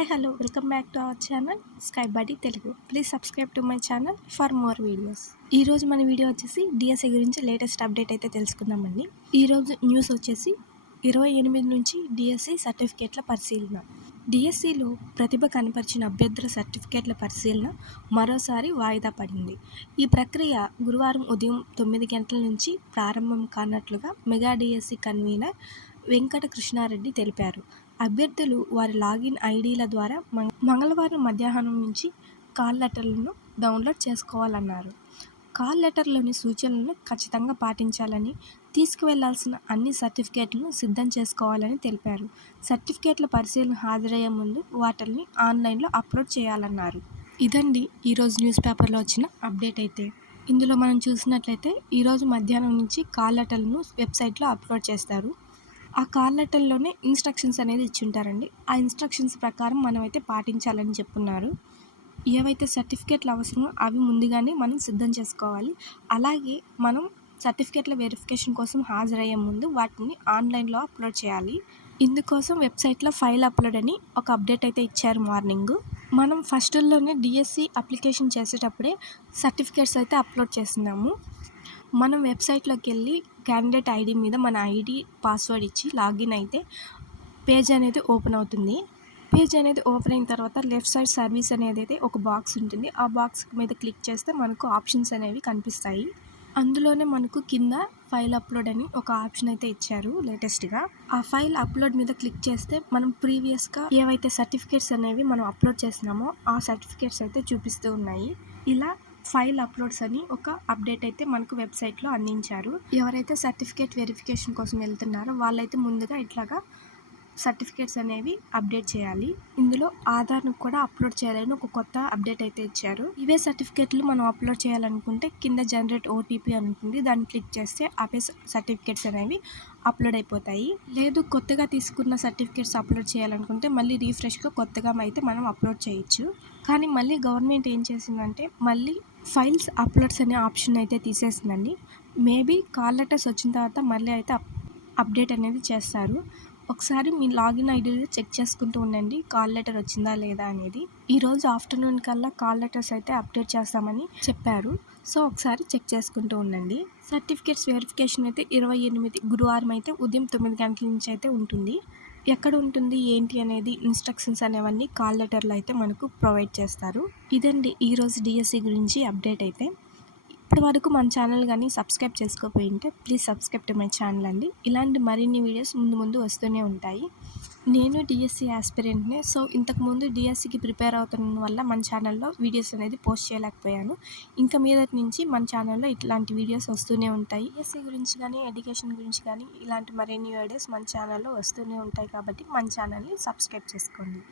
Hi hello welcome back to our channel sky buddy Telugu. Please subscribe to my channel for more videos. ఈరోజు మన video వచ్చేసి DSA గురించి latest update అయితే తెలుసుకుందామండి ఈరోజు news వచ్చేసి ఇరవై ఎనిమిది నుంచి డిఎస్సి సర్టిఫికేట్ల పరిశీలన. డిఎస్సిలో ప్రతిభ కనపరిచిన అభ్యర్థుల సర్టిఫికేట్ల పరిశీలన మరోసారి వాయిదా పడింది. ఈ ప్రక్రియ గురువారం ఉదయం తొమ్మిది గంటల నుంచి ప్రారంభం కానట్లుగా mega DSC convener Venkata Krishna Reddy తెలిపారు. అభ్యర్థులు వారి లాగిన్ ఐడీల ద్వారా మంగళవారం మధ్యాహ్నం నుంచి కాల్ లెటర్లను డౌన్లోడ్ చేసుకోవాలన్నారు. కాల్ లెటర్లోని సూచనలను ఖచ్చితంగా పాటించాలని తీసుకువెళ్ళాల్సిన అన్ని సర్టిఫికేట్లను సిద్ధం చేసుకోవాలని తెలిపారు. సర్టిఫికేట్ల పరిశీలన హాజరయ్యే ముందు వాటిని ఆన్లైన్లో అప్లోడ్ చేయాలన్నారు. ఇదండి ఈరోజు న్యూస్ పేపర్లో వచ్చిన అప్డేట్ అయితే. ఇందులో మనం చూసినట్లయితే ఈరోజు మధ్యాహ్నం నుంచి కాల్ లెటర్లను వెబ్సైట్లో అప్లోడ్ చేస్తారు. ఆ కాల్ లెటర్లోనే ఇన్స్ట్రక్షన్స్ అనేది ఇచ్చింటారండి. ఆ ఇన్స్ట్రక్షన్స్ ప్రకారం మనం అయితే పాటించాలని చెప్పున్నారు. ఏవైతే సర్టిఫికేట్లు అవసరమో అవి ముందుగానే మనం సిద్ధం చేసుకోవాలి. అలాగే మనం సర్టిఫికేట్ల వెరిఫికేషన్ కోసం హాజరయ్యే ముందు వాటిని ఆన్లైన్లో అప్లోడ్ చేయాలి. ఇందుకోసం వెబ్సైట్లో ఫైల్ అప్లోడ్ అని ఒక అప్డేట్ అయితే ఇచ్చారు మార్నింగ్. మనం ఫస్ట్లోనే డిఎస్సి అప్లికేషన్ చేసేటప్పుడే సర్టిఫికేట్స్ అయితే అప్లోడ్ చేస్తున్నాము. మనం వెబ్సైట్లోకి వెళ్ళి క్యాండిడేట్ ఐడి మీద మన ఐడి పాస్వర్డ్ ఇచ్చి లాగిన్ అయితే పేజ్ అనేది ఓపెన్ అవుతుంది. పేజ్ అనేది ఓపెన్ అయిన తర్వాత లెఫ్ట్ సైడ్ సర్వీస్ అనేది అయితే ఒక బాక్స్ ఉంటుంది. ఆ బాక్స్ మీద క్లిక్ చేస్తే మనకు ఆప్షన్స్ అనేవి కనిపిస్తాయి. అందులోనే మనకు కింద ఫైల్ అప్లోడ్ అని ఒక ఆప్షన్ అయితే ఇచ్చారు లేటెస్ట్గా. ఆ ఫైల్ అప్లోడ్ మీద క్లిక్ చేస్తే మనం ప్రీవియస్గా ఏవైతే సర్టిఫికేట్స్ అనేవి మనం అప్లోడ్ చేసినామో ఆ సర్టిఫికేట్స్ అయితే చూపిస్తూ ఉన్నాయి. ఇలా ఫైల్ అప్లోడ్స్ అని ఒక అప్డేట్ అయితే మనకు వెబ్సైట్లో అందించారు. ఎవరైతే సర్టిఫికేట్ వెరిఫికేషన్ కోసం వెళ్తున్నారో వాళ్ళైతే ముందుగా ఇట్లాగా సర్టిఫికేట్స్ అనేవి అప్డేట్ చేయాలి. ఇందులో ఆధార్ను కూడా అప్లోడ్ చేయాలని ఒక కొత్త అప్డేట్ అయితే ఇచ్చారు. ఇవే సర్టిఫికేట్లు మనం అప్లోడ్ చేయాలనుకుంటే కింద జనరేట్ ఓటీపీ అనుకుంది దాన్ని క్లిక్ చేస్తే అవే సర్టిఫికేట్స్ అనేవి అప్లోడ్ అయిపోతాయి. లేదు కొత్తగా తీసుకున్న సర్టిఫికేట్స్ అప్లోడ్ చేయాలనుకుంటే మళ్ళీ రీఫ్రెష్గా కొత్తగా అయితే మనం అప్లోడ్ చేయొచ్చు. కానీ మళ్ళీ గవర్నమెంట్ ఏం చేసిందంటే మళ్ళీ ఫైల్స్ అప్లోడ్స్ అనే ఆప్షన్ అయితే తీసేసిందండి. మేబీ కాల్ లెటర్స్ వచ్చిన తర్వాత మళ్ళీ అయితే అప్డేట్ అనేది చేస్తారు. ఒకసారి మీ లాగిన్ ఐడి చెక్ చేసుకుంటూ ఉండండి కాల్ లెటర్ వచ్చిందా లేదా అనేది. ఈరోజు ఆఫ్టర్నూన్ కల్లా కాల్ లెటర్స్ అయితే అప్డేట్ చేస్తామని చెప్పారు. సో ఒకసారి చెక్ చేసుకుంటూ ఉండండి. సర్టిఫికేట్స్ వెరిఫికేషన్ అయితే ఇరవై ఎనిమిది గురువారం అయితే ఉదయం తొమ్మిది గంటల నుంచి అయితే ఉంటుంది. ఎక్కడ ఉంటుంది ఏంటి అనేది ఇన్స్ట్రక్షన్స్ అనేవన్నీ కాల్ లెటర్లో అయితే మనకు ప్రొవైడ్ చేస్తారు. ఇదండి ఈరోజు డిఎస్సి గురించి అప్డేట్ అయితే. ఇప్పటి వరకు మన ఛానల్ కానీ సబ్స్క్రైబ్ చేసుకోపోయి ఉంటే please subscribe to my channel అండి. ఇలాంటి మరిన్ని వీడియోస్ ముందు ముందు వస్తూనే ఉంటాయి. నేను డిఎస్సి ఆస్పిరెంట్నే సో ఇంతకుముందు డిఎస్సికి ప్రిపేర్ అవుతున్న వల్ల మన ఛానల్లో వీడియోస్ అనేది పోస్ట్ చేయలేకపోయాను. ఇంకా మీదటి నుంచి మన ఛానల్లో ఇట్లాంటి వీడియోస్ వస్తూనే ఉంటాయి. డిఎస్సి గురించి కానీ ఎడ్యుకేషన్ గురించి కానీ ఇలాంటి మరిన్ని వీడియోస్ మన ఛానల్లో వస్తూనే ఉంటాయి కాబట్టి మన ఛానల్ని సబ్స్క్రైబ్ చేసుకోండి.